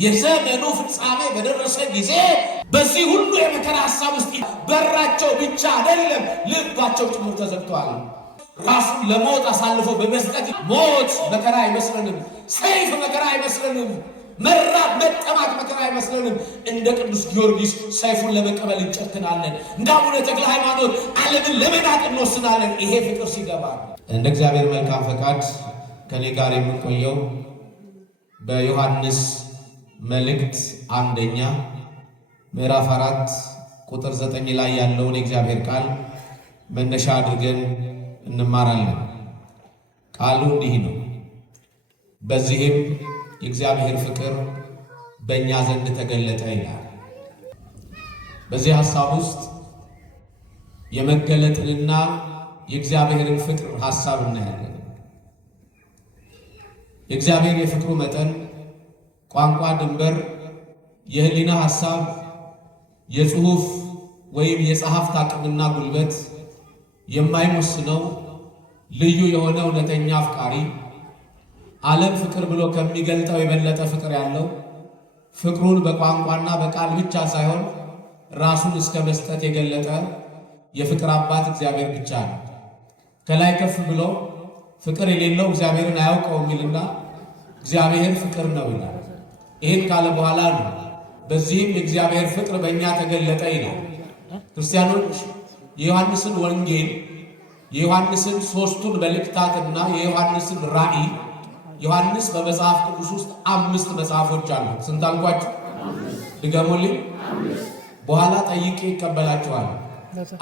የዘመኑ ፍጻሜ በደረሰ ጊዜ በዚህ ሁሉ የመከራ ሐሳብ ውስጥ በራቸው ብቻ አይደለም ልባቸው ጭምር ተዘግቷል። ራሱን ለሞት አሳልፎ በመስጠት ሞት መከራ አይመስለንም፣ ሰይፍ መከራ አይመስለንም፣ መራብ መጠማት መከራ አይመስለንም። እንደ ቅዱስ ጊዮርጊስ ሰይፉን ለመቀበል እንጨክናለን። እንደ አቡነ ተክለ ሃይማኖት ዓለምን ለመናቅ እንወስናለን። ይሄ ፍቅር ሲገባ እንደ እግዚአብሔር መልካም ፈቃድ ከኔ ጋር የምንቆየው በዮሐንስ መልእክት አንደኛ ምዕራፍ 4 ቁጥር 9 ላይ ያለውን የእግዚአብሔር ቃል መነሻ አድርገን እንማራለን። ቃሉ እንዲህ ነው። በዚህም የእግዚአብሔር ፍቅር በእኛ ዘንድ ተገለጠ ይላል። በዚህ ሐሳብ ውስጥ የመገለጥንና የእግዚአብሔርን ፍቅር ሐሳብ እናያለን። የእግዚአብሔር የፍቅሩ መጠን፣ ቋንቋ፣ ድንበር፣ የህሊና ሐሳብ፣ የጽሑፍ ወይም የጸሐፍት አቅምና ጉልበት የማይወስነው ልዩ የሆነ እውነተኛ አፍቃሪ ዓለም ፍቅር ብሎ ከሚገልጠው የበለጠ ፍቅር ያለው ፍቅሩን በቋንቋና በቃል ብቻ ሳይሆን ራሱን እስከ መስጠት የገለጠ የፍቅር አባት እግዚአብሔር ብቻ ነው። ከላይ ከፍ ብሎ ፍቅር የሌለው እግዚአብሔርን አያውቀውም ይልና እግዚአብሔር ፍቅር ነው ይላል። ይህን ካለ በኋላ ነው በዚህም የእግዚአብሔር ፍቅር በእኛ ተገለጠ ይላል። ክርስቲያኖች የዮሐንስን ወንጌል፣ የዮሐንስን ሦስቱን መልእክታትና የዮሐንስን ራእይ ዮሐንስ በመጽሐፍ ቅዱስ ውስጥ 5 መጽሐፎች አሉት። ስንት አልኳችሁ? ድገሙልኝ። በኋላ ጠይቄ ይቀበላችኋል።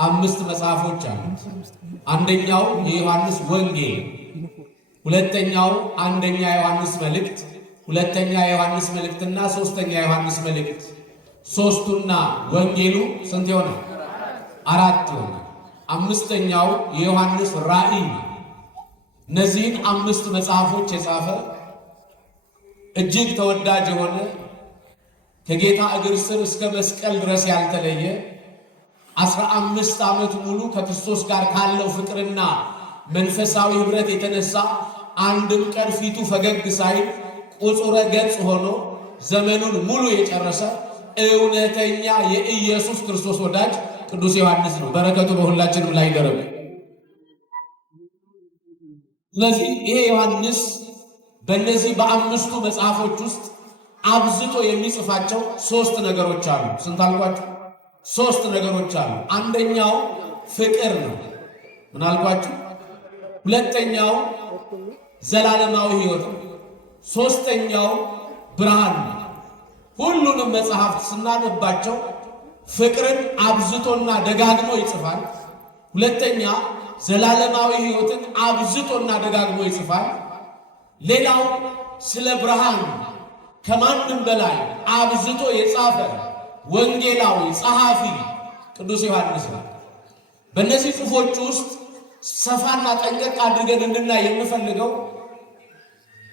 5 መጽሐፎች አሉት። አንደኛው የዮሐንስ ወንጌል፣ ሁለተኛው አንደኛ ዮሐንስ መልእክት፣ ሁለተኛ የዮሐንስ መልእክትና ሶስተኛ የዮሐንስ መልእክት። ሶስቱና ወንጌሉ ስንት ይሆናል? 4 ይሆናል። አምስተኛው የዮሐንስ ራእይ። እነዚህን 5 መጽሐፎች የጻፈ እጅግ ተወዳጅ የሆነ ከጌታ እግር ስር እስከ መስቀል ድረስ ያልተለየ 15 ዓመት ሙሉ ከክርስቶስ ጋር ካለው ፍቅርና መንፈሳዊ ኅብረት የተነሳ አንድም ቀን ፊቱ ፈገግ ሳይል ቁጹረ ገጽ ሆኖ ዘመኑን ሙሉ የጨረሰ እውነተኛ የኢየሱስ ክርስቶስ ወዳጅ ቅዱስ ዮሐንስ ነው። በረከቱ በሁላችንም ላይ ይደረግ። ስለዚህ ይሄ ዮሐንስ በእነዚህ በ5ቱ መጽሐፎች ውስጥ አብዝቶ የሚጽፋቸው 3 ነገሮች አሉ። ስንት አልኳችሁ? 3 ነገሮች አሉ። አንደኛው ፍቅር ነው። ምን አልኳችሁ? ሁለተኛው ዘላለማዊ ሕይወት ነው። ሶስተኛው ብርሃን ነው። ሁሉንም መጽሐፍት ስናነባቸው ፍቅርን አብዝቶና ደጋግሞ ይጽፋል። ሁለተኛ ዘላለማዊ ሕይወትን አብዝቶና ደጋግሞ ይጽፋል። ሌላው ስለ ብርሃን ከማንም በላይ አብዝቶ የጻፈ ወንጌላዊ ጸሐፊ ቅዱስ ዮሐንስ ነው። በእነዚህ ጽሑፎች ውስጥ ሰፋና ጠንቀቅ አድርገን እንድናይ የምፈልገው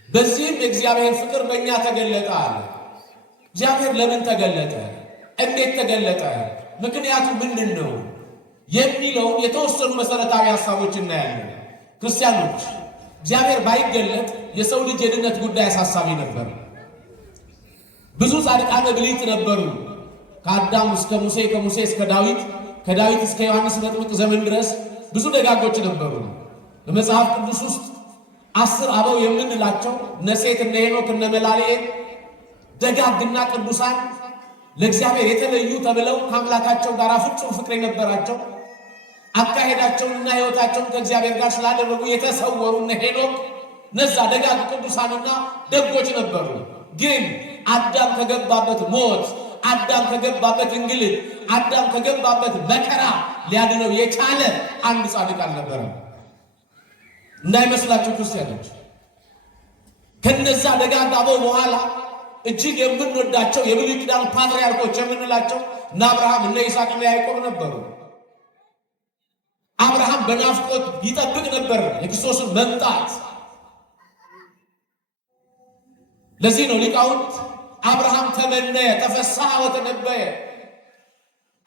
በዚህም የእግዚአብሔር ፍቅር በእኛ ተገለጠ አለ። እግዚአብሔር ለምን ተገለጠ? እንዴት ተገለጠ? ምክንያቱ ምንድን ነው? የሚለውን የተወሰኑ መሰረታዊ ሐሳቦች እናያለን። ክርስቲያኖች እግዚአብሔር ባይገለጥ የሰው ልጅ የድነት ጉዳይ አሳሳቢ ነበር። ብዙ ጻድቃነ ብልት ነበሩ። ከአዳም እስከ ሙሴ፣ ከሙሴ እስከ ዳዊት፣ ከዳዊት እስከ ዮሐንስ መጥምቅ ዘመን ድረስ ብዙ ደጋጎች ነበሩ። በመጽሐፍ ቅዱስ ውስጥ 10 አበው የምንላቸው እነ ሴት፣ እነ ሄኖክ፣ እነ መላልኤል ደጋግና ቅዱሳን ለእግዚአብሔር የተለዩ ተብለው ከአምላካቸው ጋር ፍጹም ፍቅር የነበራቸው አካሄዳቸውንና ሕይወታቸውን ከእግዚአብሔር ጋር ስላደረጉ የተሰወሩ እነ ሄኖክ እነዛ ደጋግ ቅዱሳንና ደጎች ነበሩ። ግን አዳም ከገባበት ሞት፣ አዳም ከገባበት እንግልት፣ አዳም ከገባበት መከራ ሊያድነው የቻለ አንድ ጻድቅ አልነበረም። እንዳይመስላችሁ ክርስቲያኖች፣ ከነዛ ደጋግ አበው በኋላ እጅግ የምንወዳቸው የብሉይ ኪዳን ፓትርያርኮች የምንላቸው እነ አብርሃም፣ እነ ይስሐቅ፣ እነ ያዕቆብ ነበሩ። አብርሃም በናፍቆት ይጠብቅ ነበር የክርስቶስን መምጣት። ለዚህ ነው ሊቃውንት አብርሃም ተመነየ ተፈስሐ ወተነበየ።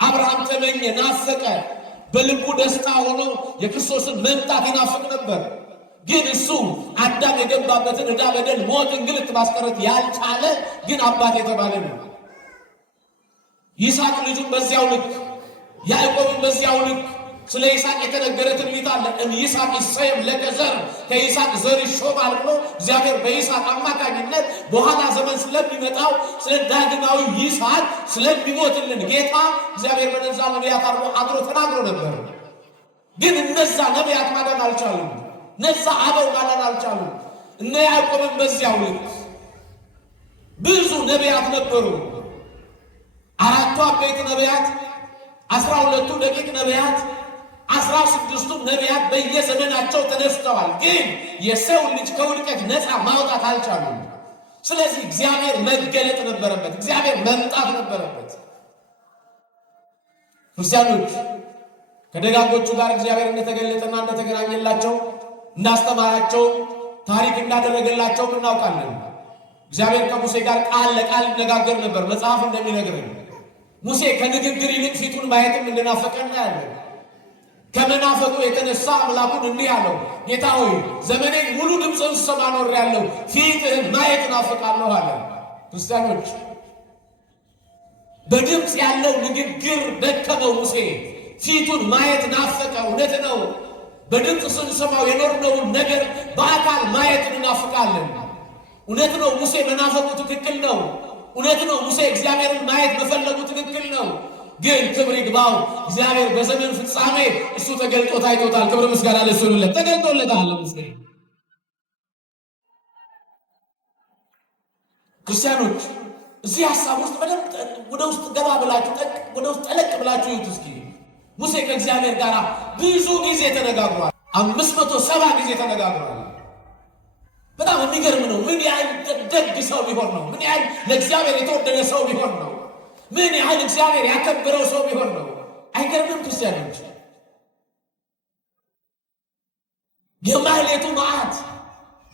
አብርሃም ተመኘ፣ ናፈቀ፣ በልቡ ደስታ ሆኖ የክርስቶስን መምጣት ይናፍቅ ነበር። ግን እሱ አዳም የገባበትን ዕዳ በደል ሞት እንግልት ማስቀረት ያልቻለ ግን አባት የተባለ ነው። ይስሐቅ ልጁን በዚያው ልክ ያዕቆብን በዚያው ልክ ስለ ይስሐቅ የተነገረ ትንቢት አለ። ይስሐቅ ይሰየም ለከ ዘር ከይስሐቅ ዘር ይሾማል ብሎ እግዚአብሔር በይስሐቅ አማካኝነት በኋላ ዘመን ስለሚመጣው ስለ ዳግማዊ ይስሐቅ ስለሚሞትልን ጌታ እግዚአብሔር በነዛ ነቢያት አድሮ ተናግሮ ነበር። ግን እነዛ ነቢያት ማዳን አልቻሉም። እነዛ አበው ማዳን አልቻሉም። እነ ያዕቆብን በዚያው ልክ ብዙ ነቢያት ነበሩ። 4ቱ አበይት ነቢያት፣ 12ቱ ደቂቅ ነቢያት፣ 16ቱ ነቢያት በየዘመናቸው ተነስተዋል። ግን የሰው ልጅ ከውድቀት ነፃ ማውጣት አልቻሉም። ስለዚህ እግዚአብሔር መገለጥ ነበረበት። እግዚአብሔር መምጣት ነበረበት። ክርስቲያኖች ከደጋጎቹ ጋር እግዚአብሔር እንደተገለጠና እንደተገናኘላቸው እንዳስተማራቸው ታሪክ እንዳደረገላቸው እናውቃለን። እግዚአብሔር ከሙሴ ጋር ቃል ለቃል ይነጋገር ነበር። መጽሐፍ እንደሚነግረን ሙሴ ከንግግር ይልቅ ፊቱን ማየትም እንደናፈቀ እናያለን። ከመናፈቁ የተነሳ አምላኩን እንዲህ አለው፣ ጌታ ሆይ ዘመኔን ሙሉ ድምፅህን ስሰማ ኖሬአለሁ፣ ፊትህን ማየት እናፍቃለሁ አለ። ክርስቲያኖች በድምፅ ያለው ንግግር ደከመው ሙሴ፣ ፊቱን ማየት ናፈቀ። እውነት ነው። በድምፅ ስንሰማው የኖርነውን ነገር በአካል ማየት እናፍቃለን። እውነት ነው። ሙሴ መናፈቁ ትክክል ነው። እውነት ነው። ሙሴ እግዚአብሔርን ማየት መፈለጉ ትክክል ነው። ግን ክብር ይግባው እግዚአብሔር በዘመን ፍጻሜ እሱ ተገልጦ ታይቶታል። ክብር ምስጋና ለእሱ ይሁን። ተገልጦለታል ሙሴ። ክርስቲያኖች እዚህ ሐሳብ ውስጥ በደንብ ወደ ውስጥ ገባ ብላችሁ ወደ ውስጥ ጠለቅ ብላችሁ ይዩት እስኪ። ሙሴ ከእግዚአብሔር ጋር ብዙ ጊዜ ተነጋግሯል። 570 ጊዜ ተነጋግሯል። በጣም የሚገርም ነው። ምን ያህል ደግ ሰው ቢሆን ነው? ምን ያህል ለእግዚአብሔር የተወደደ ሰው ቢሆን ነው? ምን ያህል እግዚአብሔር ያከበረው ሰው ቢሆን ነው? አይገርምም? ክርስቲያኖች የማህሌቱ መዓት፣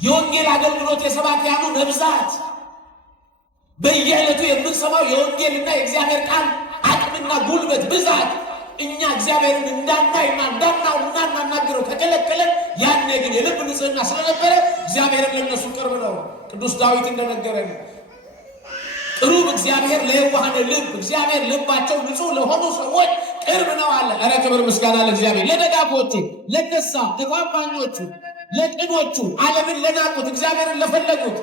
የወንጌል አገልግሎት፣ የሰባክያኑ መብዛት፣ በየዕለቱ የምንሰማው የወንጌልና የእግዚአብሔር ቃል አቅምና ጉልበት ብዛት እኛ እግዚአብሔርን እንዳናይና እንዳናናግረው ከከለከለን፣ ያኔ ግን የልብ ንጽሕና ስለነበረ እግዚአብሔርን ለነሱ ቅርብ ነው። ቅዱስ ዳዊት እንደነገረን ቅሩብ እግዚአብሔር ለየዋሃን ልብ፣ እግዚአብሔር ልባቸው ንጹሕ ለሆኑ ሰዎች ቅርብ ነው አለ። ኧረ ክብር ምስጋና ለእግዚአብሔር። ለደጋጎቹ፣ ለነሳ ለቋንቋኞቹ፣ ለቅኖቹ፣ ዓለምን ለናቁት፣ እግዚአብሔርን ለፈለጉት፣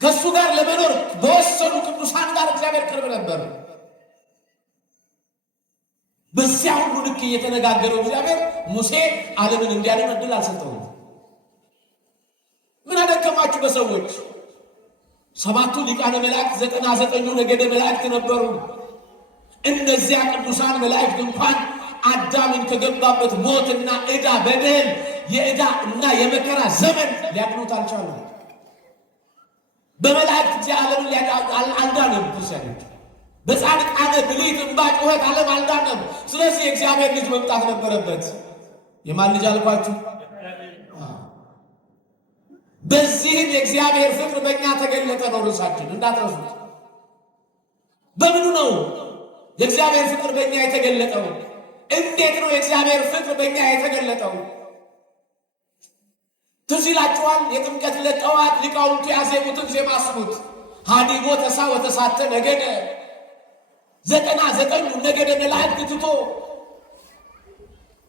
ከእሱ ጋር ለመኖር በወሰኑ ቅዱሳን ጋር እግዚአብሔር ቅርብ ነበር። በዚያ ሁሉ ልክ እየተነጋገረው እግዚአብሔር ሙሴ ዓለምን እንዲያድን ዕድል አልሰጠውም። ምን አደከማችሁ በሰዎች? 7ቱ ሊቃነ መላእክት 99ኙ ነገደ መላእክት ነበሩ። እነዚያ ቅዱሳን መላእክት እንኳን አዳምን ከገባበት ሞትና ዕዳ በደል፣ የዕዳ እና የመከራ ዘመን ሊያድኑት አልቻሉም። በመላእክት እዚያ ዓለምን አልዳነም። ክርስቲያኖች በጻድቃነ ብልት እንባ ጩኸት ዓለም አልዳነም። ስለዚህ የእግዚአብሔር ልጅ መምጣት ነበረበት። የማን ልጅ አልኳችሁ? በዚህም የእግዚአብሔር ፍቅር በእኛ ተገለጠ ነው ርዕሳችን፣ እንዳትረሱት። በምኑ ነው የእግዚአብሔር ፍቅር በእኛ የተገለጠው? እንዴት ነው የእግዚአብሔር ፍቅር በእኛ የተገለጠው? ትዝ ይላችኋል? የጥምቀት ዕለት ጠዋት ሊቃውንቱ ያዜሙትን ዜማ አስቡት። ሀዲቦ ተሳ ወተሳተ ነገደ፣ 99 ነገደ መላእክት ትቶ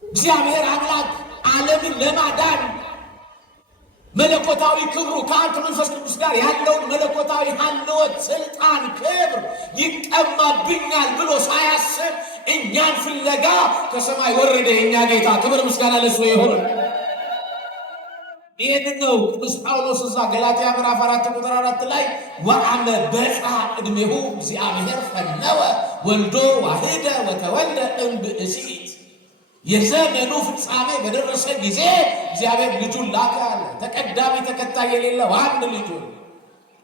እግዚአብሔር አምላክ ዓለምን ለማዳን መለኮታዊ ክብሩ ከአብ ከመንፈስ ቅዱስ ጋር ያለውን መለኮታዊ ሀልወት፣ ስልጣን፣ ክብር ይቀማብኛል ብሎ ሳያስብ እኛን ፍለጋ ከሰማይ ወረደ የእኛ ጌታ። ክብር ምስጋና ለእሱ ይሁን። ይህንን ነው ቅዱስ ጳውሎስ እዛ ገላትያ ምዕራፍ 4 ቁጥር 4 ላይ ወአመ በጽሐ ዕድሜሁ እግዚአብሔር ፈነወ ወልዶ ዋህደ ወተወልደ እምብእሲት፣ የዘመኑ ፍጻሜ በደረሰ ጊዜ እግዚአብሔር ልጁን ላከ አለ። ተቀዳሚ ተከታይ የሌለው አንድ ልጁ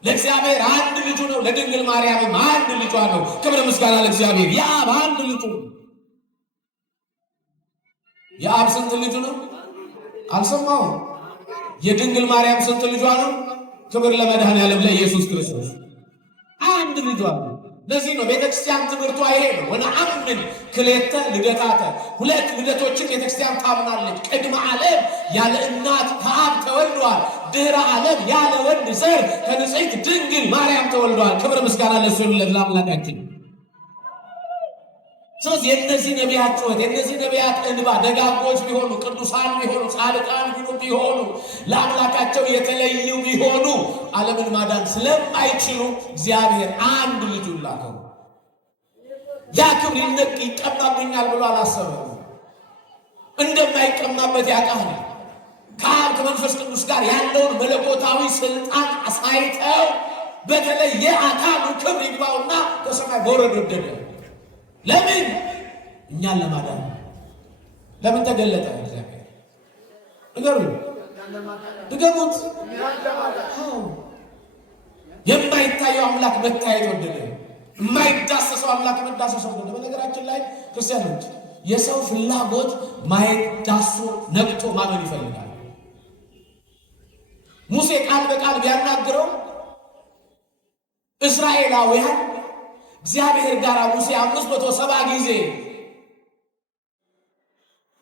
ለእግዚአብሔር አንድ ልጁ ነው። ለድንግል ማርያምም አንድ ልጇ ነው። ክብር ምስጋና ለእግዚአብሔር። የአብ አንድ ልጁ ነው። የአብ ስንት ልጁ ነው? አልሰማሁም። የድንግል ማርያም ስንት ልጇ ነው? ክብር ለመድኃኔዓለም ለኢየሱስ ክርስቶስ አንድ ልጇ ነው። ለዚህ ነው ቤተክርስቲያን ትምህርቷ ይሄ ነው። ወነአምን ክልኤተ ልደታተ፣ ሁለት ልደቶችን ቤተክርስቲያን ታምናለች። ቅድመ ዓለም ያለ እናት ከአብ ተወልዷል። ድህረ ዓለም ያለ ወንድ ዘር ከንጽሕት ድንግል ማርያም ተወልዷል። ክብር ምስጋና ለእሱ ይሁን ለአምላካችን። ስለዚህ የእነዚህ ነቢያት ጩኸት፣ የእነዚህ ነቢያት እንባ ደጋጎች ቢሆኑ፣ ቅዱሳን ቢሆኑ፣ ጻድቃን ቢሆኑ፣ ለአምላካቸው የተለዩ ቢሆኑ ዓለምን ማዳን ስለማይችሉ እግዚአብሔር አንድ ልጁን ላከው። ያ ክብር ይቀማብኛል ብሎ አላሰበም። እንደማይቀማበት ያውቃል። ከአብ ከመንፈስ ቅዱስ ጋር ያለውን መለኮታዊ ስልጣን አሳይተው በተለየ አካሉ ክብር ይግባውና ከሰማይ መውረድ ወደደ። ለምን? እኛን ለማዳን። ለምን ተገለጠ? እግዚአብሔር ንገሩኝ፣ ድገሙት። የማይታየው አምላክ መታየት ወደደ። የማይዳሰሰው አምላክ መዳሰስ ወደደ። በነገራችን ላይ ክርስቲያኖች የሰው ፍላጎት ማየት፣ ዳሶ፣ ነቅቶ ማመን ይፈልጋል። ሙሴ ቃል በቃል ቢያናግረው እስራኤላውያን እግዚአብሔር ጋር ሙሴ 570 ጊዜ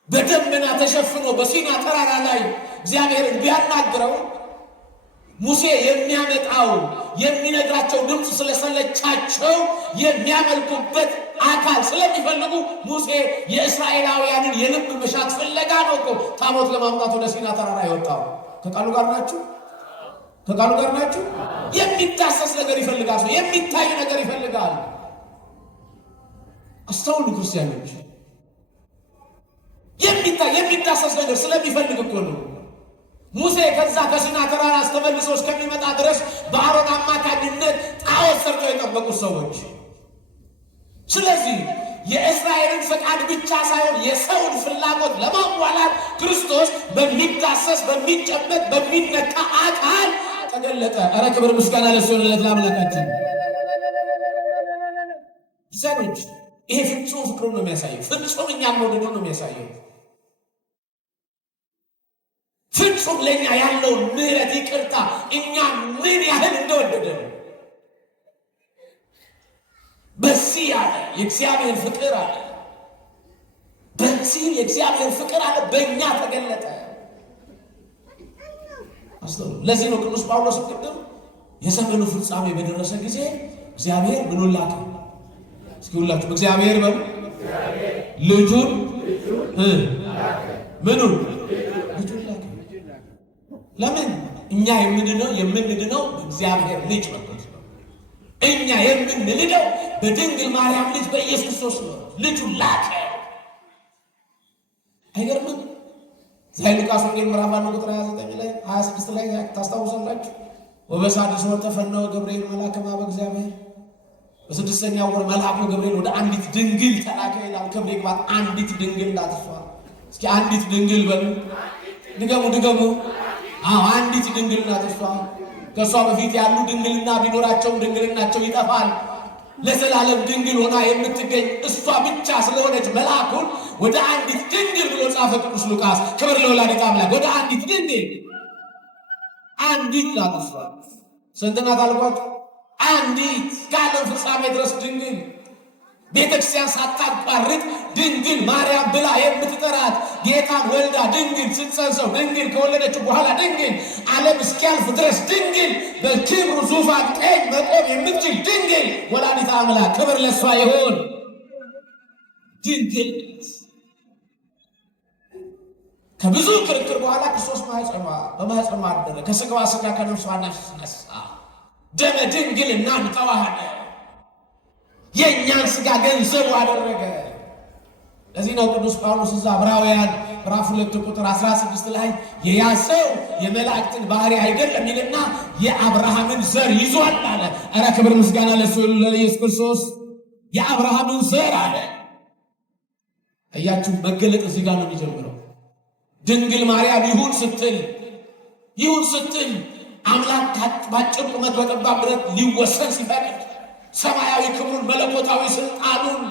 በደመና ተሸፍኖ በሲና ተራራ ላይ እግዚአብሔርን ቢያናግረው ሙሴ የሚያመጣው የሚነግራቸው ድምፅ ስለሰለቻቸው የሚያመልኩበት አካል ስለሚፈልጉ ሙሴ የእስራኤላውያንን የልብ መሻት ፍለጋ ነው እኮ ታቦት ለማምጣት ወደ ሲና ተራራ የወጣው። ከቃሉ ጋር ናችሁ? ከቃሉ ጋር ናችሁ? የሚዳሰስ ነገር ይፈልጋል። ሰው የሚታይ ነገር ይፈልጋል። አስተውሉ ክርስቲያኖች፣ የሚታይ የሚዳሰስ ነገር ስለሚፈልግ እኮ ነው። ሙሴ ከዛ ከሲና ተራራ ተመልሶ እስከሚመጣ ድረስ በአሮን አማካኝነት ጣዖት ሰርተው የጠበቁት ሰዎች። ስለዚህ የእስራኤልን ፈቃድ ብቻ ሳይሆን የሰውን ፍላጎት ለማሟላት ክርስቶስ በሚዳሰስ በሚጨበጥ በሚነካ አካል ተገለጠ። ኧረ ክብር ምስጋና ለእሱ ይሁን ለአምላካችን። ዘሮች ይሄ ፍጹም ፍቅሩን ነው የሚያሳየው። ፍጹም እኛን መውደዱን ነው የሚያሳየው። ፍጹም ለእኛ ያለውን ምሕረት፣ ይቅርታ እኛ ምን ያህል እንደወደደ በዚህ ያለ የእግዚአብሔር ፍቅር አለ። በዚህ የእግዚአብሔር ፍቅር አለ በእኛ ተገለጠ። ለዚህ ነው ቅዱስ ጳውሎስ ቅድም የዘመኑ ፍጻሜ በደረሰ ጊዜ እግዚአብሔር ምኑን ላከ? እስኪ ሁላችሁ እግዚአብሔር በሉ ልጁን ምኑን ልጁን ላከ። ለምን? እኛ የምንድነው እግዚአብሔር ልጅ በኩል ነው። እኛ የምንልደው በድንግል ማርያም ልጅ በኢየሱስ ክርስቶስ ነው። ልጁን ላከ። አይገርምም? ዛይ ሉቃስ ወንጌል ምዕራፍ 1 ቁጥር 29 ላይ 26 ላይ ታስታውሳላችሁ። ወበሳድስ ወር ተፈነወ ገብርኤል መልአከ እምኀበ እግዚአብሔር። በስድስተኛው ወር መልአኩ ገብርኤል ወደ አንዲት ድንግል ተላከ ይላል። ክብር ይግባት። አንዲት ድንግል ናትሷል። እስኪ አንዲት ድንግል በሉ። ድገሙ። አንዲት ድንግል ናትሷ። ከእሷ በፊት ያሉ ድንግልና ቢኖራቸውም ድንግልናቸው ይጠፋል። ለዘላለም ድንግል ሆና የምትገኝ እሷ ብቻ ስለሆነች መልአኩን ወደ አንዲት ድንግል ብሎ ጻፈ ቅዱስ ሉቃስ። ክብር ለወላዲተ አምላክ። ወደ አንዲት ድንግል፣ አንዲት ናት እሷ። ስንት ናት አልኳት? አንዲት። ከዓለም ፍጻሜ ድረስ ድንግል ቤተክርስቲያን ሳታቋርጥ ድንግል ማርያም ብላ የምትጠራት ጌታን ወልዳ ድንግል ስትጸንሰው ድንግል ከወለደችው በኋላ ድንግል ዓለም እስኪያልፍ ድረስ ድንግል በክብሩ ዙፋን ቀኝ መቆም የምትችል ድንግል ወላዲተ አምላክ ክብር ለሷ ይሁን። ድንግል ከብዙ ክርክር በኋላ ክርስቶስ በማኅፀኗ አደረ። ከሥጋዋ ሥጋ ከነፍሷ ነፍስ ነሳ። ደመ ድንግልናን ተዋሃደ። የእኛን ሥጋ ገንዘቡ አደረገ። ለዚህ ነው ቅዱስ ጳውሎስ እዛ ዕብራውያን ምዕራፍ 2 ቁጥር 16 ላይ የያዘው የመላእክትን ባህሪ አይደለም ይልና የአብርሃምን ዘር ይዟል አለ። ኧረ ክብር ምስጋና ለእሱ ለኢየሱስ ክርስቶስ። የአብርሃምን ዘር አለ። አያችሁ፣ መገለጥ እዚህ ጋር ነው የሚጀምረው። ድንግል ማርያም ይሁን ስትል አምላክ ባጭር ቁመት በጠባብ ብረት ሊወሰን ሲፈቅድ ሰማያዊ ክብሩን መለኮታዊ ስልጣኑን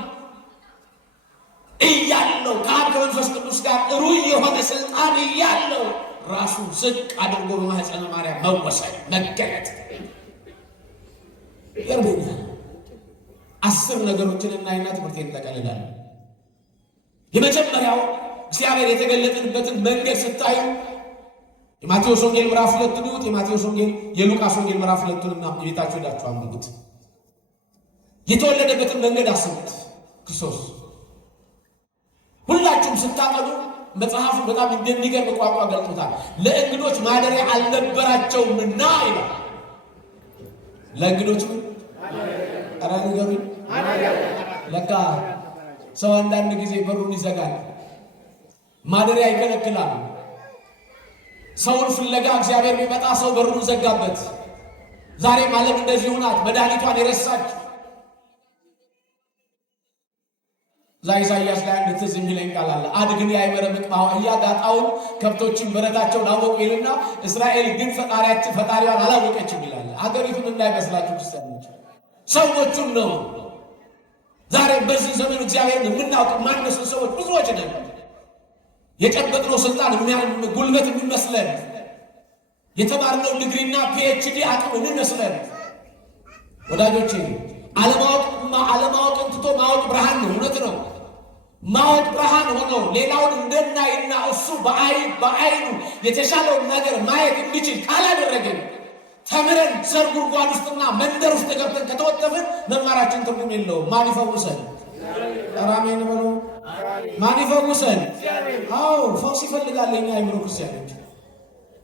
እያለው ከአብ ከመንፈስ ቅዱስ ጋር ሩይ የሆነ ስልጣን እያለው ራሱ ዝቅ አድርጎ በማኅፀነ ማርያም መወሰን መገለጥ ይገርመኛል። 10 ነገሮችን እናይና ትምህርቴን እንጠቀልላለን። የመጀመሪያው እግዚአብሔር የተገለጠበትን መንገድ ስታዩ የማቴዎስ ወንጌል ምዕራፍ 2 ነው። የማቴዎስ ወንጌል የሉቃስ ወንጌል ምዕራፍ 2ና የቤታችሁ ሄዳችሁ አንብቡት። የተወለደበትን መንገድ አስቡት። ክርስቶስ ሁላችሁም ስታጠኑ መጽሐፉ በጣም እንደሚገርም ቋንቋ ገልጦታል። ለእንግዶች ማደሪያ አልነበራቸውምና ይላል። ለእንግዶች አራንገሩ ለካ ሰው አንዳንድ ጊዜ በሩን ይዘጋል፣ ማደሪያ ይከለክላል። ሰውን ፍለጋ እግዚአብሔር ቢመጣ ሰው በሩን ዘጋበት። ዛሬ ዓለም እንደዚህ ሆናት፣ መድኃኒቷን የረሳች። ኢሳይያስ ላይ አንድ ትዝ የሚለኝ ቃል አለ። አድግን ያይመረምቅ ማዋያ ዳጣውን ከብቶችን በረታቸውን አወቁ ይልና እስራኤል ግን ፈጣሪዋን አላወቀችም ይላል። አገሪቱን እንዳይመስላችሁ ክርስቲያኖች፣ ሰዎቹን ነው። ዛሬ በዚህ ዘመን እግዚአብሔርን የምናውቅ ማንመስል ሰዎች ብዙዎች ነን። የጨበጥነው ስልጣን ጉልበት የሚመስለን፣ የተማርነው ዲግሪና ፒኤችዲ አቅም የሚመስለን ወዳጆቼ፣ አለማወቅን ትቶ ማወቅ ብርሃን ነው። እውነት ነው። ማወቅ ብርሃን ሆኖ ሌላውን እንደናይና እሱ በአይኑ የተሻለውን ነገር ማየት እንዲችል ካላደረግን ተምረን ዘር ጉድጓድ ውስጥና መንደር ውስጥ ገብተን ከተወጠፍን መማራችን ትርጉም የለውም። ማን ይፈውሰን? አሜን በሉ። ማን ይፈውሰን? አዎ ፈውስ ይፈልጋል የኛ አይምሮ ክርስቲያኖች።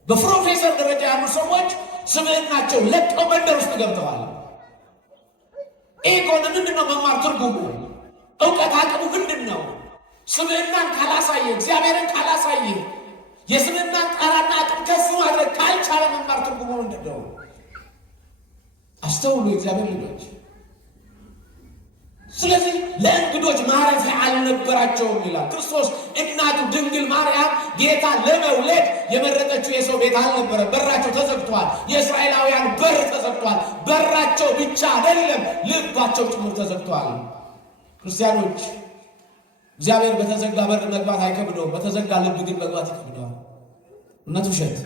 በፕሮፌሰር ደረጃ ያሉ ሰዎች ስምዕናቸው ለቀው መንደር ውስጥ ገብተዋል። ይህ ከሆነ ምንድነው መማር ትርጉሙ? እውቀት አቅሙ ምንድን ነው? ስምዕናን ካላሳየ፣ እግዚአብሔርን ካላሳየ፣ የስምዕናን ጣራና አቅም ከፍ ማድረግ ካልቻለ መማር ትርጉሙ ምንድን ነው? አስተውሉ የእግዚአብሔር ልጆች። ስለዚህ ለእንግዶች ማረፊያ አልነበራቸውም ይላል። ክርስቶስ እናቱ ድንግል ማርያም ጌታ ለመውለድ የመረጠችው የሰው ቤት አልነበረ። በራቸው ተዘግቷል። የእስራኤላውያን በር ተዘግቷል። በራቸው ብቻ አይደለም ልባቸው ጭምር ተዘግቷል። ክርስቲያኖች እግዚአብሔር በተዘጋ በር መግባት አይከብደውም። በተዘጋ ልብ ግን መግባት ይከብደዋል። እውነት ውሸት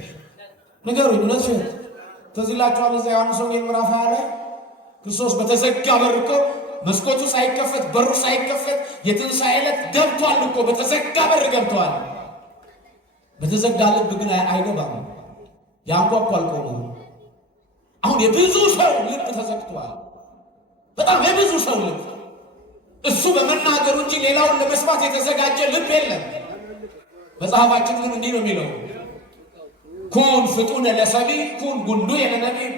ንገሩኝ። እውነት ውሸት ትዝ ይላችኋል። እዚያ ዮሐንስ ወንጌል ምዕራፍ 20 ላይ ክርስቶስ በተዘጋ በር እኮ መስኮቱ ሳይከፈት በሩ ሳይከፈት የትንሣኤ ዕለት ገብቷል እኮ። በተዘጋ በር ገብቷል። በተዘጋ ልብ ግን አይገባም። ያንኳኳል ቆሞ። አሁን የብዙ ሰው ልብ ተዘግቷል። በጣም የብዙ ሰው ልብ እሱ በመናገሩ እንጂ ሌላውን ለመስማት የተዘጋጀ ልብ የለም። መጽሐፋችን ግን እንዲህ ነው የሚለው፣ ኩን ፍጡነ ለሰሚ ኩን ጉንዱየ ለነቢብ።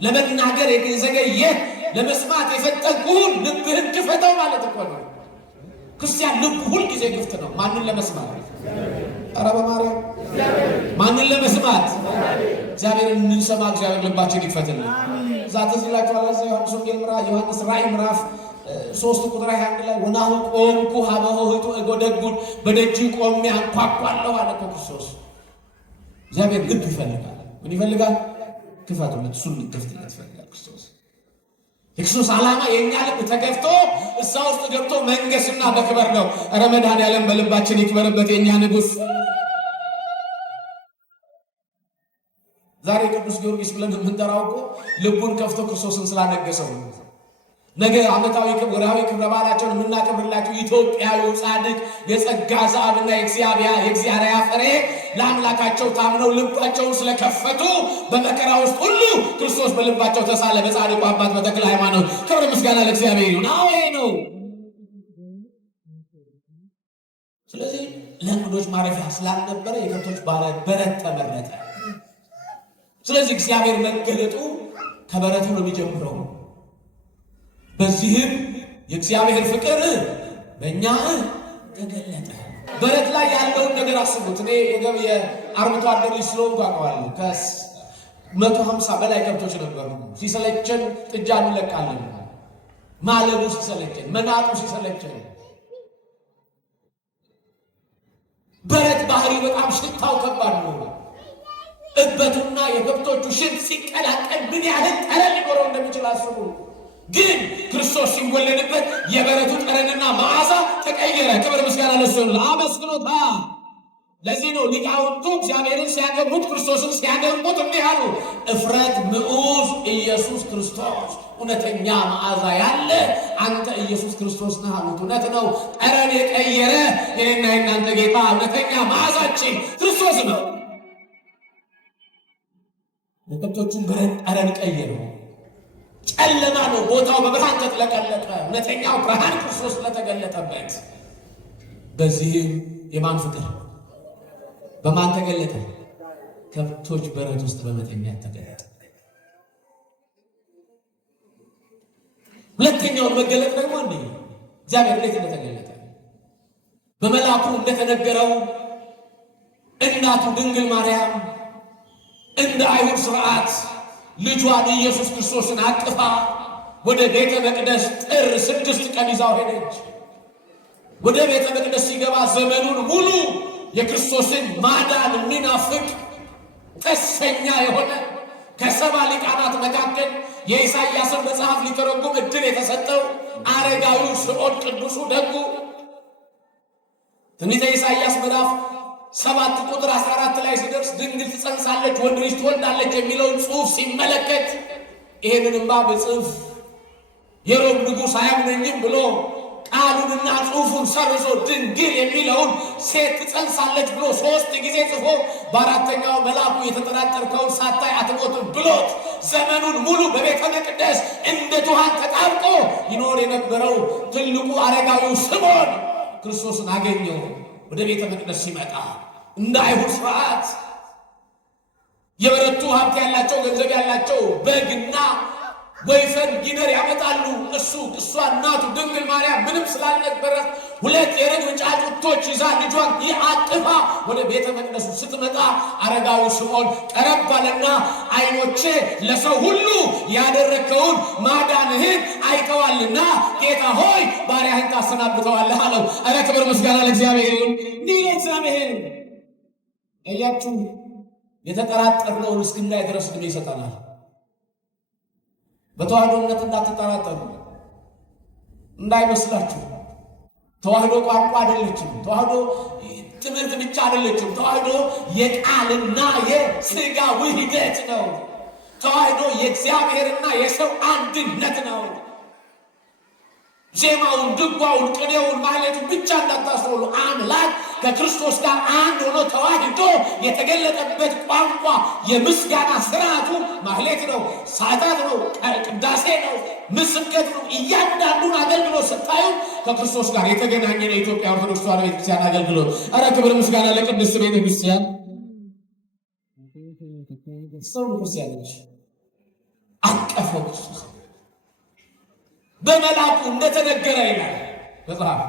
ለመናገር የዘገየ ለመስማት የፈጠን ኩን፣ ልብህን ክፈተው ማለት እኮ ነው። ክርስቲያን ልቡ ሁልጊዜ ክፍት ነው። ማንን ለመስማት? ኧረ በማርያም ማንን ለመስማት? እግዚአብሔርን እንሰማ። እግዚአብሔር ልባችን ይክፈትልን። እዛ ትዝ ይላችኋል ዮሐንስ ወንጌል ዮሐንስ ራእይ ምዕራፍ 3 ቁጥር 21 ላይ ወናሁ ቆምኩ ሀበ ኆኅቱ እጎደጉድ፣ በደጅ ቆሜ አንኳኳለሁ አለ እኮ ክርስቶስ። እግዚአብሔር ልብ ይፈልጋል። ምን ይፈልጋል? ክፈቱለት። እሱን ልትከፍትለት ይፈልጋል ክርስቶስ። የክርስቶስ ዓላማ የእኛ ልብ ተከፍቶ እዛ ውስጥ ገብቶ መንገስና በክበር ነው። ኧረ መድኃኔዓለም በልባችን ይክበርበት የእኛ ንጉሥ። ዛሬ ቅዱስ ጊዮርጊስ ብለን የምንጠራው እኮ ልቡን ከፍቶ ክርስቶስን ስላነገሰው ነው። ነገ ዓመታዊ ወርሃዊ ክብረ በዓላቸውን የምናከብርላቸው ኢትዮጵያዊው ጻድቅ የጸጋ ዘአብና የእግዚአብሔር ፍሬ ለአምላካቸው ታምነው ልባቸውን ስለከፈቱ በመከራ ውስጥ ሁሉ ክርስቶስ በልባቸው ተሳለ። በጻድቁ አባት በተክለ ሃይማኖት ክብር ምስጋና ለእግዚአብሔር ይሁን። አዎ ነው። ስለዚህ ለእንግዶች ማረፊያ ስላልነበረ የከብቶች በረት ተመረጠ። ስለዚህ እግዚአብሔር መገለጡ ከበረቱ ነው የሚጀምረው። በዚህም የእግዚአብሔር ፍቅር በእኛ ተገለጠ። በረት ላይ ያለውን ነገር አስቡት። እኔ የአርብቶ አደር ልጅ ስለሆንኩ አውቀዋለሁ። ከ150 በላይ ከብቶች ነበሩ። ሲሰለቸን ጥጃ እንለቃለን። ማለቡ ሲሰለቸን፣ መናጡ ሲሰለቸን፣ በረት ባህሪ በጣም ሽታው ከባድ ነው። እበቱና የከብቶቹ ሽንት ሲቀላቀል ምን ያህል ጠረን ሊኖረው እንደሚችል አስቡ። ግን ክርስቶስ ሲወለድበት የበረቱ ጠረንና መዓዛ ተቀየረ። ክብር ምስጋና ለእሱ ይሁን። አመስግኖታ። ለዚህ ነው ሊቃውንቱ እግዚአብሔርን ሲያከብሩት ክርስቶስን ሲያደንቁት እንዲህ አሉ፣ እፍረት ምዑዝ ኢየሱስ ክርስቶስ እውነተኛ መዓዛ ያለ አንተ ኢየሱስ ክርስቶስ ነህ አሉት። እውነት ነው። ጠረን የቀየረ የእኔና የእናንተ ጌታ እውነተኛ መዓዛችን ክርስቶስ ነው። የከብቶቹን ጠረን ቀየረው። ጨለማ ነው ቦታው፣ በብርሃን ተጥለቀለቀ። እውነተኛው ብርሃን ክርስቶስ ስለተገለጠበት በዚህም የማን ፍቅር በማን ተገለጠ? ከብቶች በረት ውስጥ በመተኛት ተገለጠ። ሁለተኛውን መገለጥ ደግሞ እግዚአብሔር እንዴት እንደተገለጠ በመልአኩ እንደተነገረው እናቱ ድንግል ማርያም እንደ አይሁድ ሥርዓት ልጇን ኢየሱስ ክርስቶስን አቅፋ ወደ ቤተ መቅደስ ጥር 6 ቀን ይዛው ሄደች። ወደ ቤተ መቅደስ ሲገባ ዘመኑን ሙሉ የክርስቶስን ማዳን የሚናፍቅ ተስፈኛ የሆነ ከሰባ ሊቃናት መካከል የኢሳይያስን መጽሐፍ ሊተረጉም ዕድል የተሰጠው አረጋዊው ስምዖን ቅዱሱ ደጉ ትንቢተ ኢሳይያስ ምዕራፍ 7 ቁጥር 14 ላይ ሲደርስ ድንግል ትጸንሳለች ወንድ ልጅ ትወልዳለች የሚለውን ጽሑፍ ሲመለከት ይሄንንማ በጽሑፍ የሮም ንጉሥ አያምነኝም ብሎ ቃሉንና ጽሑፉን ሰርዞ ድንግል የሚለውን ሴት ትጸንሳለች ብሎ 3 ጊዜ ጽፎ በአራተኛው መልአኩ የተጠራጠርከውን ሳታይ አትሞትም ብሎት ዘመኑን ሙሉ በቤተ መቅደስ እንደ ቱሃን ተጣብቆ ይኖር የነበረው ትልቁ አረጋዊው ስምዖን ክርስቶስን አገኘው። ወደ ቤተ መቅደስ ሲመጣ እንደ አይሁድ ሥርዓት የበረቱ ሀብት ያላቸው ገንዘብ ያላቸው በግና ወይፈን ጊደር ያመጣሉ። እሷ እናቱ ድንግል ማርያም ምንም ስላልነበረ 2 የርግብ ጫጩቶች ይዛ ልጇን አቅፋ ወደ ቤተ መቅደሱ ስትመጣ አረጋዊ ስምዖን ቀረብ አለና ዓይኖቼ ለሰው ሁሉ ያደረከውን ማዳንህን አይተዋልና ጌታ ሆይ ባሪያህን ታሰናብተዋለህ አለው። ኧረ ክብር ምስጋና ለእግዚአብሔር ይሁን። እንዲህ እግዚአብሔር እያችሁ የተጠራጠርነውን እስክናይ ድረስ ዕድሜ ይሰጠናል። በተዋህዶነት እንዳትጠራጠሩ እንዳይመስላችሁ። ተዋህዶ ቋንቋ አይደለችም። ተዋህዶ ትምህርት ብቻ አይደለችም። ተዋህዶ የቃልና የሥጋ ውህደት ነው። ተዋህዶ የእግዚአብሔርና የሰው አንድነት ነው። ዜማውን፣ ድጓውን፣ ቅኔውን፣ ማህሌቱን ብቻ እንዳታስተውሉ። አምላክ ከክርስቶስ ጋር አንድ ሆኖ ተዋህዶ የተገለጠበት ቋንቋ የምስጋና ስርዓቱ ማህሌት ነው፣ ሰዓታት ነው፣ ቅዳሴ ነው፣ ምስክት ነው። እያንዳንዱን አገልግሎት ስታዩ ከክርስቶስ ጋር የተገናኘ ነው። የኢትዮጵያ ኦርቶዶክስ ተዋሕዶ ቤተክርስቲያን አገልግሎት። ኧረ ክብር ምስጋና ለቅድስት ቤተክርስቲያን። ሰው ክርስቲያኖች አቀፈው ክርስቶስ በመልአኩ እንደተነገረ ይላል መጽሐፍ።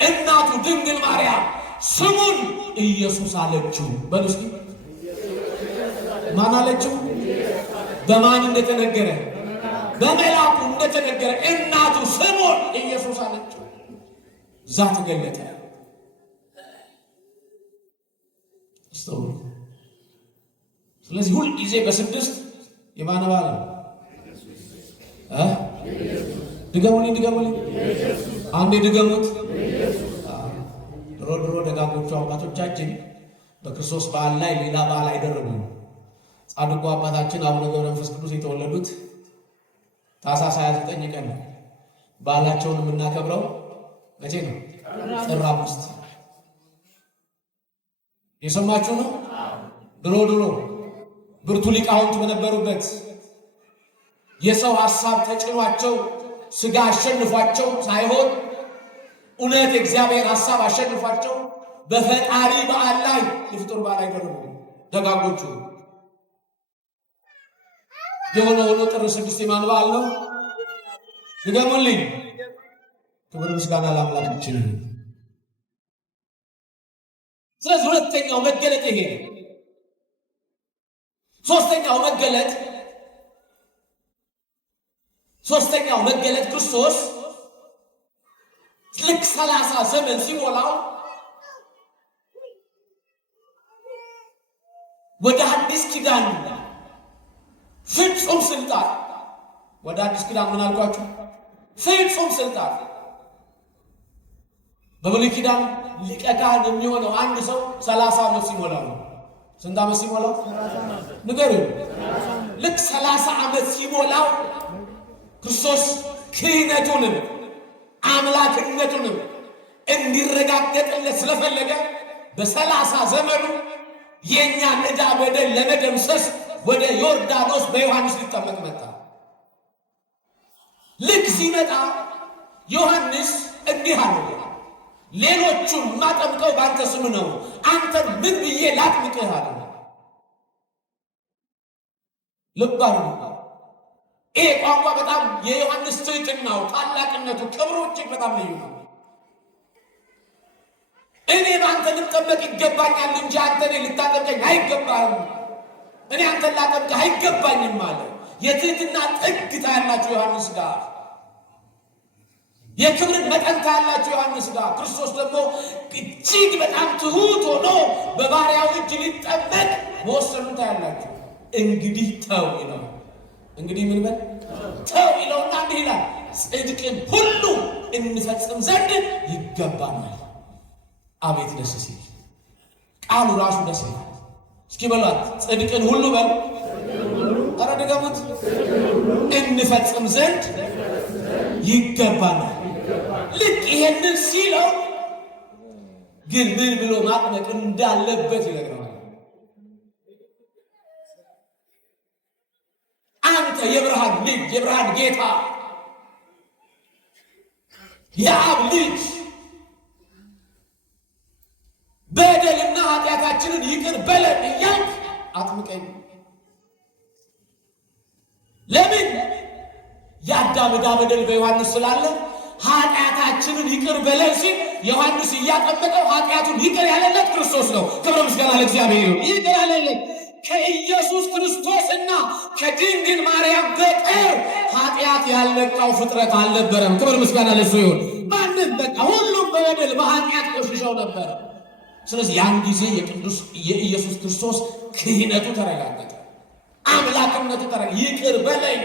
እናቱ ድንግል ማርያም ስሙን ኢየሱስ አለችው። በሉ እስኪ ማን አለችው? በማን እንደተነገረ? በመልአኩ እንደተነገረ እናቱ ስሙን ኢየሱስ አለችው። እዛ ተገለጠ። ስለዚህ ሁል ጊዜ በ6 የማነባለ ድገሙልኝ አንዴ ድገሙት። ድሮ ደጋጎቹ አባቶቻችን በክርስቶስ በዓል ላይ ሌላ በዓል አይደረጉም። ጻድቁ አባታችን አቡነ ገብረ መንፈስ ቅዱስ የተወለዱት ታኅሳስ 29 ቀን ነው። በዓላቸውን የምናከብረው መቼ ነው? ጥር 5። የሰማችሁ ነው። ድሮ ብርቱ ሊቃውንት በነበሩበት የሰው ሐሳብ ተጭኗቸው ሥጋ አሸንፏቸው ሳይሆን እውነት የእግዚአብሔር ሐሳብ አሸንፏቸው በፈጣሪ በዓል ላይ የፍጡር በዓል አይደረጉም ደጋጎቹ። የሆነ ሆኖ ጥር 6 የማን በዓል ነው? ድገሙልኝ። ክብር ምስጋና ለአምላካችን። ስለዚህ ሁለተኛው መገለጥ ይሄ ነው። ሶስተኛው መገለጥ ክርስቶስ ልክ 30 ዘመን ሲሞላው ወደ አዲስ ኪዳን ፍጹም ስልጣን፣ ወደ አዲስ ኪዳን ምን አልኳችሁ? ፍጹም ስልጣን። በብሉይ ኪዳን ሊቀ ካህን የሚሆነው አንድ ሰው 30 ዓመት ሲሞላው ነው። ስንት ዓመት ሲሞላው? ንገሩኝ። ልክ 30 ዓመት ሲሞላው ክርስቶስ ክህነቱንም አምላክነቱንም እንዲረጋገጥለት ስለፈለገ በ30 ዘመኑ የእኛን ዕዳ በደል ለመደምሰስ ወደ ዮርዳኖስ በዮሐንስ ሊጠመቅ መጣ። ልክ ሲመጣ ዮሐንስ እንዲህ አለ፣ ሌሎቹን ማጠምቀው በአንተ ስም ነው፣ አንተን ምን ብዬ ላጥምቅህ አለ። ልብ አድርጉ። ይሄ ቋንቋ በጣም የዮሐንስ ትሕትናው፣ ታላቅነቱ፣ ክብሩ እጅግ በጣም ልዩ ነው። እኔ በአንተ ልጠመቅ ይገባኛል እንጂ አንተ እኔ ልታጠምቀኝ አይገባህም። እኔ አንተን ላጠምቅህ አይገባኝም አለ። የትሕትና ጥግ ታያላችሁ ዮሐንስ ጋር፣ የክብርን መጠን ታያላችሁ ዮሐንስ ጋር። ክርስቶስ ደግሞ እጅግ በጣም ትሑት ሆኖ በባሪያው እጅ ሊጠመቅ መወሰኑን ታያላችሁ። እንግዲህ ተው ይለው፣ እንግዲህ ምን በል ተው ይለውና እንዲህ ይላል፣ ጽድቅን ሁሉ እንፈጽም ዘንድ ይገባናል። አቤት ደስ ሲል! ቃሉ ራሱ ደስ ይላል። እስኪ በሏት፣ ጽድቅን ሁሉ በሉ። ኧረ ድገሙት። እንፈጽም ዘንድ ይገባናል። ልክ ይሄንን ሲለው ግን ምን ብሎ ማጥመቅ እንዳለበት ይነግረዋል። አንተ የብርሃን ልጅ፣ የብርሃን ጌታ፣ የአብ ልጅ በደልና ኃጢአታችንን ይቅር በለን እያልክ አጥምቀኝ። ለምን? የአዳም ዕዳ በደል በዮሐንስ ስላለ ኃጢአታችንን ይቅር በለን ሲል ዮሐንስ እያጠመቀው ኃጢአቱን ይቅር ያለለት ክርስቶስ ነው። ክብር ምስጋና ለእግዚአብሔር ይሁን። ይቅር ያለለት ከኢየሱስ ክርስቶስና ከድንግል ማርያም በቀር ኃጢአት ያልነካው ፍጥረት አልነበረም። ክብር ምስጋና ለእሱ ይሁን። ማንም በቃ ሁሉም በበደል በኃጢአት ቆሽሸው ነበር። ስለዚህ ያን ጊዜ የኢየሱስ ክርስቶስ ክህነቱ ተረጋገጠ፣ አምላክነቱ ተረጋገጠ። ይቅር በለኝ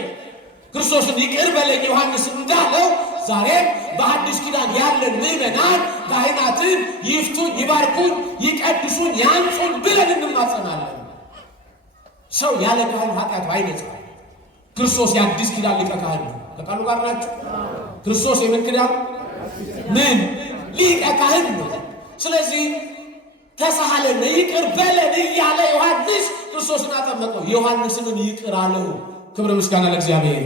ክርስቶስን ይቅር በለኝ ዮሐንስ እንዳለው ዛሬም በአዲስ ኪዳን ያለን ምዕመናን ካህናትን ይፍቱን፣ ይባርኩን፣ ይቀድሱን፣ ያንጹን ብለን እንማጸናለን። ሰው ያለ ካህን ኃጢአቱ አይነጻም። ክርስቶስ የአዲስ ኪዳን ሊቀ ካህን ነው። ከቃሉ ጋር ናቸው። ክርስቶስ የምን ኪዳን ምን ሊቀ ካህን ነው። ስለዚህ ተሳሃለን ይቅር በለን እያለ ዮሐንስ ክርስቶስን አጠመቀው፣ ዮሐንስንም ይቅር አለው። ክብር ምስጋና ለእግዚአብሔር።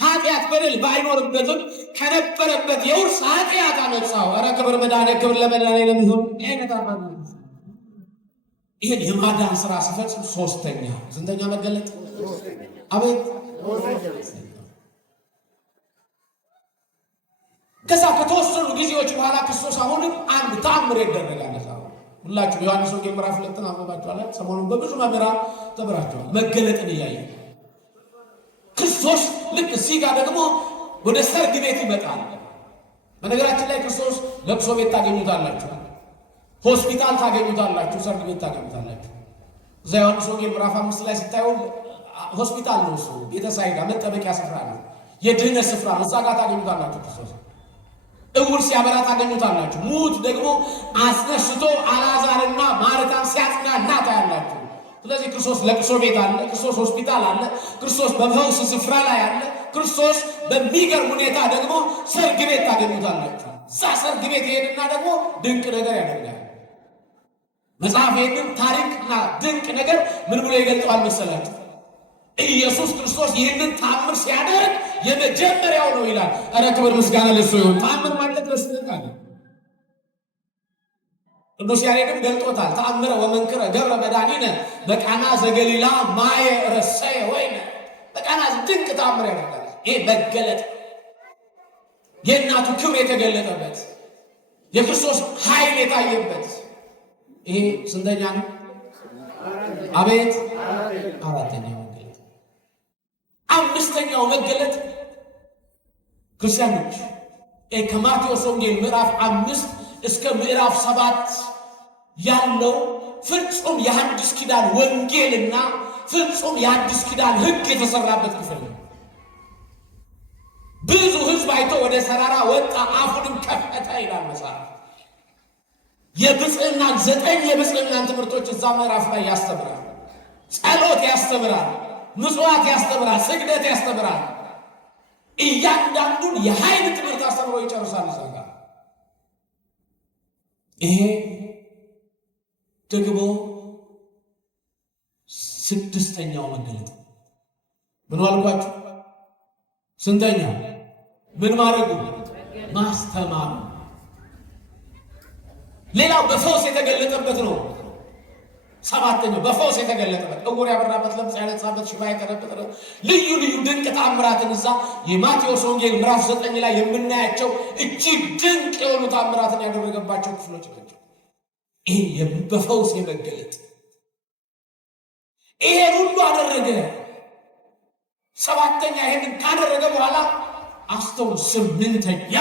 ኃጢአት በደል ባይኖርበትም ከነበረበት የውርስ ኃጢአት አነጻው። ኧረ ክብር ለመድኃኔዓለም ይሁን። ይህን የማዳን ስራ ሲፈጽም ሶስተኛ ስንተኛ መገለጥ? አቤት! ከዛ ከተወሰኑ ጊዜዎች በኋላ ክርስቶስ አሁንም አንድ ተአምር ያደረጋል። ሁላችሁ ዮሐንስ ወንጌል ምዕራፍ 2 አንብባችኋል። ሰሞኑን በብዙ መምህራን ተብራችኋል። መገለጥን እያየ ክርስቶስ ልክ እዚህ ጋር ደግሞ ወደ ሰርግ ቤት ይመጣል። በነገራችን ላይ ክርስቶስ ለቅሶ ቤት ታገኙታላችሁ፣ ሆስፒታል ታገኙታላችሁ፣ ሰርግ ቤት ታገኙታላችሁ። እዛ ዮሐንስ ወንጌል ምዕራፍ 5 ላይ ስታዩ ሆስፒታል ነው እሱ፣ ቤተሳይዳ መጠበቂያ ስፍራ ነው፣ የድህነት ስፍራ ነው። እዛ ጋር ታገኙታላችሁ ክርስቶስ። እውር ሲያበራ ታገኙታላችሁ። ሙት ደግሞ አስነስቶ አልዓዛርና ማርታን ሲያጽናና ታያላችሁ። ስለዚህ ክርስቶስ ለቅሶ ቤት አለ፣ ክርስቶስ ሆስፒታል አለ፣ ክርስቶስ በፈውስ ስፍራ ላይ አለ፣ ክርስቶስ በሚገርም ሁኔታ ደግሞ ሰርግ ቤት ታገኙታላችሁ። እዛ ሰርግ ቤት ይሄድና ደግሞ ድንቅ ነገር ያደርጋል። መጽሐፍ ይህንን ታሪክና ድንቅ ነገር ምን ብሎ ይገልጠዋል መሰላችሁ? ኢየሱስ ክርስቶስ ይህንን ተአምር ሲያደርግ የመጀመሪያው ነው ይላል። ኧረ ክብር ምስጋና ለእሱ ይሁን። ተአምር ማለት ረስልቃለ ቅዱስ ያሬድም ገልጦታል። ተአምረ ወመንክረ ገብረ መድኃኒነ በቃና ዘገሊላ ማየ ረሰየ ወይነ። በቃና ድንቅ ተአምር ያደርጋል። ይህ መገለጥ የእናቱ ክብር የተገለጠበት የክርስቶስ ኃይል የታየበት ይሄ ስንተኛ ነው? አቤት! አራተኛው መገለጥ። አምስተኛው መገለጥ ክርስቲያኖች ከማቴዎስ ወንጌል ምዕራፍ 5 እስከ ምዕራፍ 7 ያለው ፍጹም የሐዲስ ኪዳን ወንጌልና ፍጹም የሐዲስ ኪዳን ሕግ የተሰራበት ክፍል ነው። ብዙ ሕዝብ አይቶ ወደ ተራራ ወጣ፣ አፉንም ከፈተ ይላል መጽሐፍ። የብፅዕናን 9 የብፅዕናን ትምህርቶች እዛ ምዕራፍ ላይ ያስተምራል። ጸሎት ያስተምራል፣ ምጽዋት ያስተምራል፣ ስግደት ያስተምራል። እያንዳንዱን የኃይል ትምህርት አስተምሮ ይጨርሳል። ዘጋ ይሄ ደግሞ ስድስተኛው መገለጥ ምን አልኳችሁ? ስንተኛ? ምን ማድረጉ? ማስተማር። ሌላው በፈውስ የተገለጠበት ነው። ሰባተኛው በፈውስ የተገለጠበት ዕውር ያበራበት፣ ለምጽ ያነጻበት፣ ሽባ የተረበጠበት ልዩ ልዩ ድንቅ ተአምራትን እዛ የማቴዎስ ወንጌል ምዕራፍ 9 ላይ የምናያቸው እጅግ ድንቅ የሆኑ ተአምራትን ያደረገባቸው ክፍሎች ናቸው። ይሄ በፈውስ የመገለጥ ይሄን ሁሉ አደረገ። ሰባተኛ ይሄንን ካደረገ በኋላ አስተውል፣ ስምንተኛ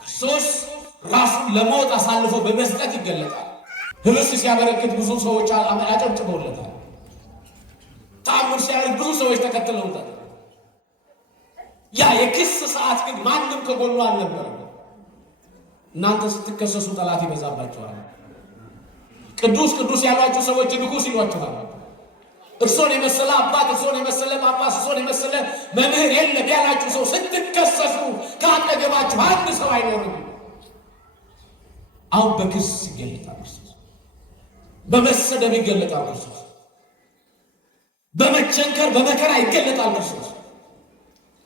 ክርስቶስ ራሱን ለሞት አሳልፎ በመስጠት ይገለጣል። ህብስት ሲያበረክት ብዙ ሰዎች አጨብጭበውለታል። ተአምር ሲያደርግ ብዙ ሰዎች ተከትለውታል። ያ የክስ ሰዓት ግን ማንም ከጎኑ አልነበረም። እናንተ ስትከሰሱ ጠላት ይበዛባቸዋል። ቅዱስ ቅዱስ ያሏቸው ሰዎች ንጉሥ ይሏቸዋል። እርሶን የመሰለ አባት፣ እርሶን የመሰለ ጳጳስ፣ እርሶን የመሰለ መምህር የለም ያላችሁ ሰው ስትከሰሱ ከአጠገባችሁ አንድ ሰው አይኖርም። አሁን በክስ ይገለጣል ክርስቶስ፣ በመሰደብ ይገለጣል ክርስቶስ፣ በመቸንከር በመከራ ይገለጣል ክርስቶስ።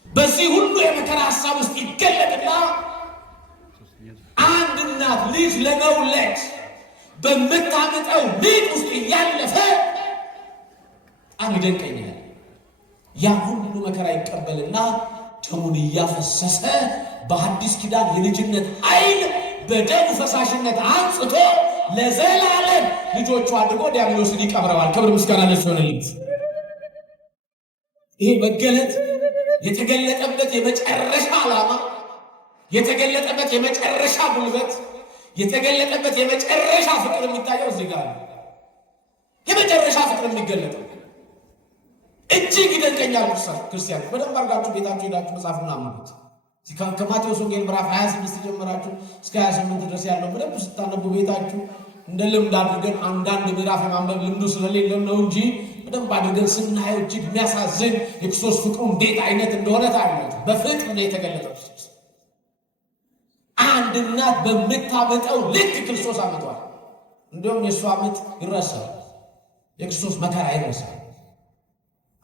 በዚህ ሁሉ የመከራ ሐሳብ ውስጥ ይገለጥና አንድ እናት ልጅ ለመውለድ በምታምጠው ምጥ ውስጥ እያለፈ ይደንቀኛል። ያ ሁሉ መከራ ይቀበልና ደሙን እያፈሰሰ በአዲስ ኪዳን የልጅነት ኃይል በደሙ ፈሳሽነት አንጽቶ ለዘላለም ልጆቹ አድርጎ ዲያብሎስን ይቀብረዋል። ክብር ምስጋና ለእሱ ይሁንልኝ። ይሄ መገለጥ የተገለጠበት የመጨረሻ ዓላማ፣ የተገለጠበት የመጨረሻ ጉልበት፣ የተገለጠበት የመጨረሻ ፍቅር የሚታየው እዚህ ጋር ነው። የመጨረሻ ፍቅር የሚገለጠው እጅግ ይደንቀኛል። ክርስቲያኖች በደንብ አድርጋችሁ ቤታችሁ ሄዳችሁ መጽሐፉን አንብቡት። ከማቴዎስ ወንጌል ምዕራፍ 26 ጀምራችሁ እስከ 28 ድረስ ያለው በደንብ ስታነቡ ቤታችሁ እንደ ልምድ አድርገን አንዳንድ ምዕራፍ የማንበብ ልምዱ ስለሌለን ነው እንጂ በደንብ አድርገን ስናየው እጅግ የሚያሳዝን የክርስቶስ ፍቅሩ እንዴት አይነት እንደሆነ ታያላችሁ። በፍቅር ነው የተገለጠው ክርስቶስ። አንድ እናት በምታመጠው ልክ ክርስቶስ አመጧል። እንዲሁም የእሱ አመት ይረሳል፣ የክርስቶስ መከራ ይረሳል።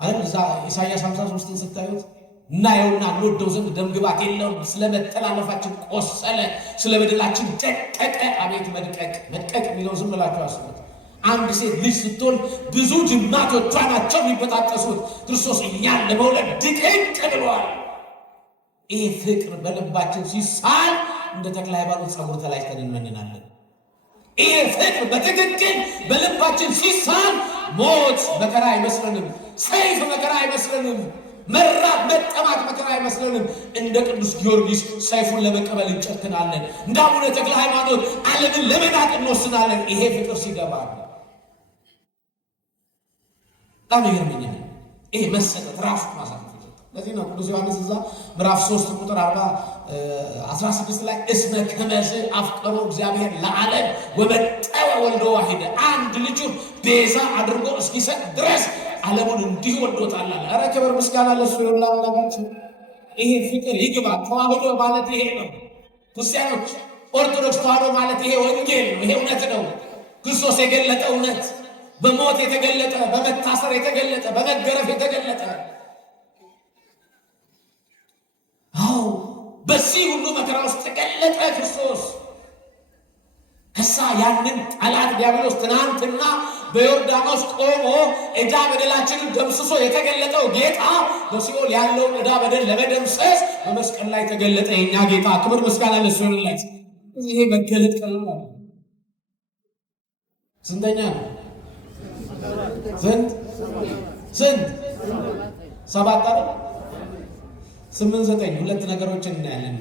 አይደል? እዛ ኢሳይያስ 53ን ስታዩት እናየውና እንወደው ዘንድ ደምግባት የለውም፣ ስለ መተላለፋችን ቆሰለ፣ ስለ በደላችን ደቀቀ። አቤት መድቀቅ! መድቀቅ የሚለው ዝም ብላችሁ አስቡት። አንድ ሴት ልጅ ስትወልድ ብዙ ጅማቶቿ ናቸው የሚበጣጠሱት። ክርስቶስ እኛን ለመውለድ ድቅቅ ብሏል። ይሄ ፍቅር በልባችን ሲሳል እንደ ተክለ ሃይማኖት ጸጉር ተላጭተን እንመንናለን። ይሄ ፍቅር በትክክል በልባችን ሲሳል ሞት መከራ አይመስለንም፣ ሰይፍ መከራ አይመስለንም፣ መራብ መጠማት መከራ አይመስለንም። እንደ ቅዱስ ጊዮርጊስ ሰይፉን ለመቀበል እንጨክናለን። እንደ አቡነ ተክለ ሃይማኖት ዓለምን ለመናቅ እንወስናለን። ይሄ ፍቅር ሲገባ በጣም ይገርመኛል። ይሄ መሰጠት ራሱ ማሳለፍ። ለዚህ ነው ቅዱስ ዮሐንስ እዛ ምዕራፍ 3 ቁጥር 16 ላይ እስመ ከመዝ አፍቀሮ እግዚአብሔር ለዓለም ወመጠወ ወልዶ ዋሂደ፣ አንድ ልጁን ቤዛ አድርጎ እስኪሰጥ ድረስ ዓለሙን እንዲሁ ወዶታል አለ። ኧረ ክብር ምስጋና ለእሱ ይሁን ለአምላካችን። ይሄ ፍቅር ይግባ። ተዋህዶ ማለት ይሄ ነው። ክርስቲያኖች፣ ኦርቶዶክስ ተዋህዶ ማለት ይሄ ወንጌል ነው። ይሄ እውነት ነው። ክርስቶስ የገለጠ እውነት፣ በሞት የተገለጠ፣ በመታሰር የተገለጠ፣ በመገረፍ የተገለጠ። አዎ በዚህ ሁሉ መከራ ውስጥ ተገለጠ ክርስቶስ። ከዛ ያንን ጠላት ዲያብሎስ ትናንትና በዮርዳኖስ ቆሞ ዕዳ በደላችንን ደምስሶ የተገለጠው ጌታ በሲኦል ያለውን ዕዳ በደል ለመደምሰስ በመስቀል ላይ ተገለጠ። የኛ ጌታ ክብር ምስጋና ለእሱ ይሁንለት። ይሄ መገለጥ ቀላል ስንተኛ ነው? ስንት? 7 አይደል? 8 9 ሁለት ነገሮችን እናያለን።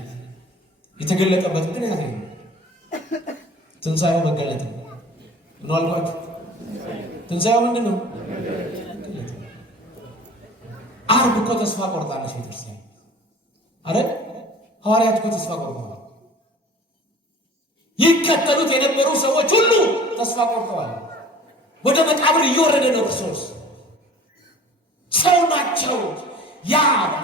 የተገለጠበት ምክንያት ነው። ትንሣኤው መገለጥ ነው። ምን አልኳችሁ? ትንሣኤው ምንድን ነው? ዓርብ እኮ ተስፋ ቆርጣለች ቤተክርስቲያን አይደል? ሐዋርያት እኮ ተስፋ ቆርጠዋል። ይከተሉት የነበሩ ሰዎች ሁሉ ተስፋ ቆርጠዋል። ወደ መቃብር እየወረደ ነው ክርስቶስ። ሰው ናቸው። ያ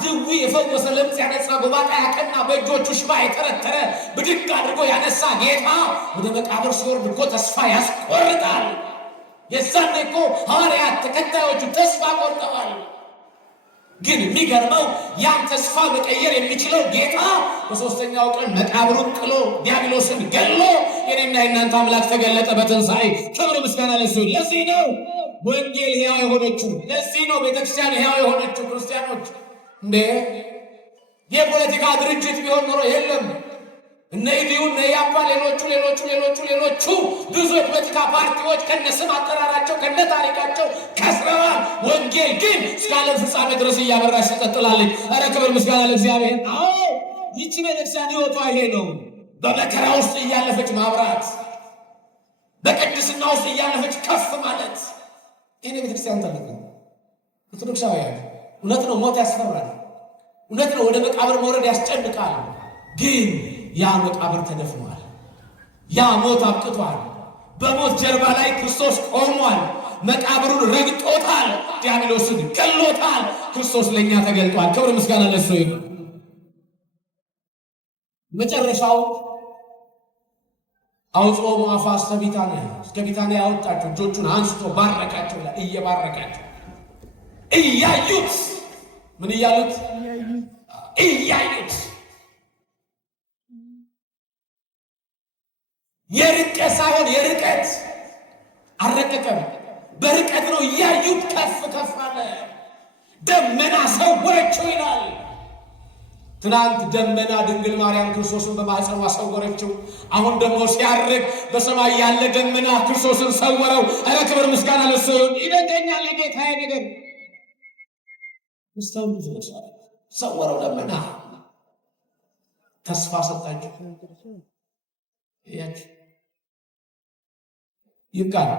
ድዊ የፈወሰ ለምጽ ያነጻ ጎባጣ ያቀና በእጆቹ ሽባ የተረተረ ብድግ አድርጎ ያነሳ ጌታ ወደ መቃብር ሲወርድ እኮ ተስፋ ያስቆርጣል። የዛኔ እኮ ሐዋርያት ተከታዮቹ ተስፋ ቆርጠዋል። ግን የሚገርመው ያን ተስፋ መቀየር የሚችለው ጌታ በሦስተኛው ቀን መቃብሩን ጥሎ ዲያብሎስን ገሎ የኔና የእናንተ አምላክ ተገለጠ በትንሣኤ። ክብር ምስጋና ለእሱ። ለዚህ ነው ወንጌል ሕያው የሆነችው። ለዚህ ነው ቤተክርስቲያን ሕያው የሆነችው። ክርስቲያኖች እንዴ የፖለቲካ ድርጅት ቢሆን ኖሮ የለም እነ ኢዲዩ እነ ያፓ ሌሎቹ ብዙ የፖለቲካ ፓርቲዎች ከነስም አጠራራቸው ከነ ታሪካቸው ከስረዋል። ወንጌል ግን እስከ ዓለም ፍጻሜ ድረስ እያበራች ትቀጥላለች። ኧረ ክብር ምስጋና ለእግዚአብሔር። አዎ ይቺ ቤተክርስቲያን ሕይወቷ ይሄ ነው። በመከራ ውስጥ እያለፈች ማብራት፣ በቅድስና ውስጥ እያለፈች ከፍ ማለት። ይሄ ቤተክርስቲያን ታሪክ ነው። ኦርቶዶክሳውያን እውነት ነው፣ ሞት ያስፈራል። እውነት ነው፣ ወደ መቃብር መውረድ ያስጨንቃል። ግን ያ መቃብር ተደፍኗል። ያ ሞት አብቅቷል። በሞት ጀርባ ላይ ክርስቶስ ቆሟል። መቃብሩን ረግጦታል። ዲያብሎስን ገሎታል። ክርስቶስ ለእኛ ተገልጧል። ክብር ምስጋና ለእሱ ይሁን። መጨረሻው አውጾሙ አፋ እስከ ቢታንያ፣ እስከ ቢታንያ ያወጣቸው እጆቹን አንስቶ ባረካቸው ይላል። እየባረካቸው እያዩት ምን እያሉት እያዩት የርቀት ሳይሆን የርቀት አልረቀቀም፣ በርቀት ነው። እያዩት ከፍ ከፍ አለ። ደመና ሰወረችው ይላል። ትናንት ደመና ድንግል ማርያም ክርስቶስን በማኅፀኗ ሰወረችው። አሁን ደግሞ ሲያርግ በሰማይ ያለ ደመና ክርስቶስን ሰወረው። ኧረ ክብር ምስጋና ለእሱ ይሁን። ይደንቀኛል የጌታዬ ነገር። ምስታውን ብዙ ሰወረው ደመና፣ ተስፋ ሰጣቸው። ያች ይቃል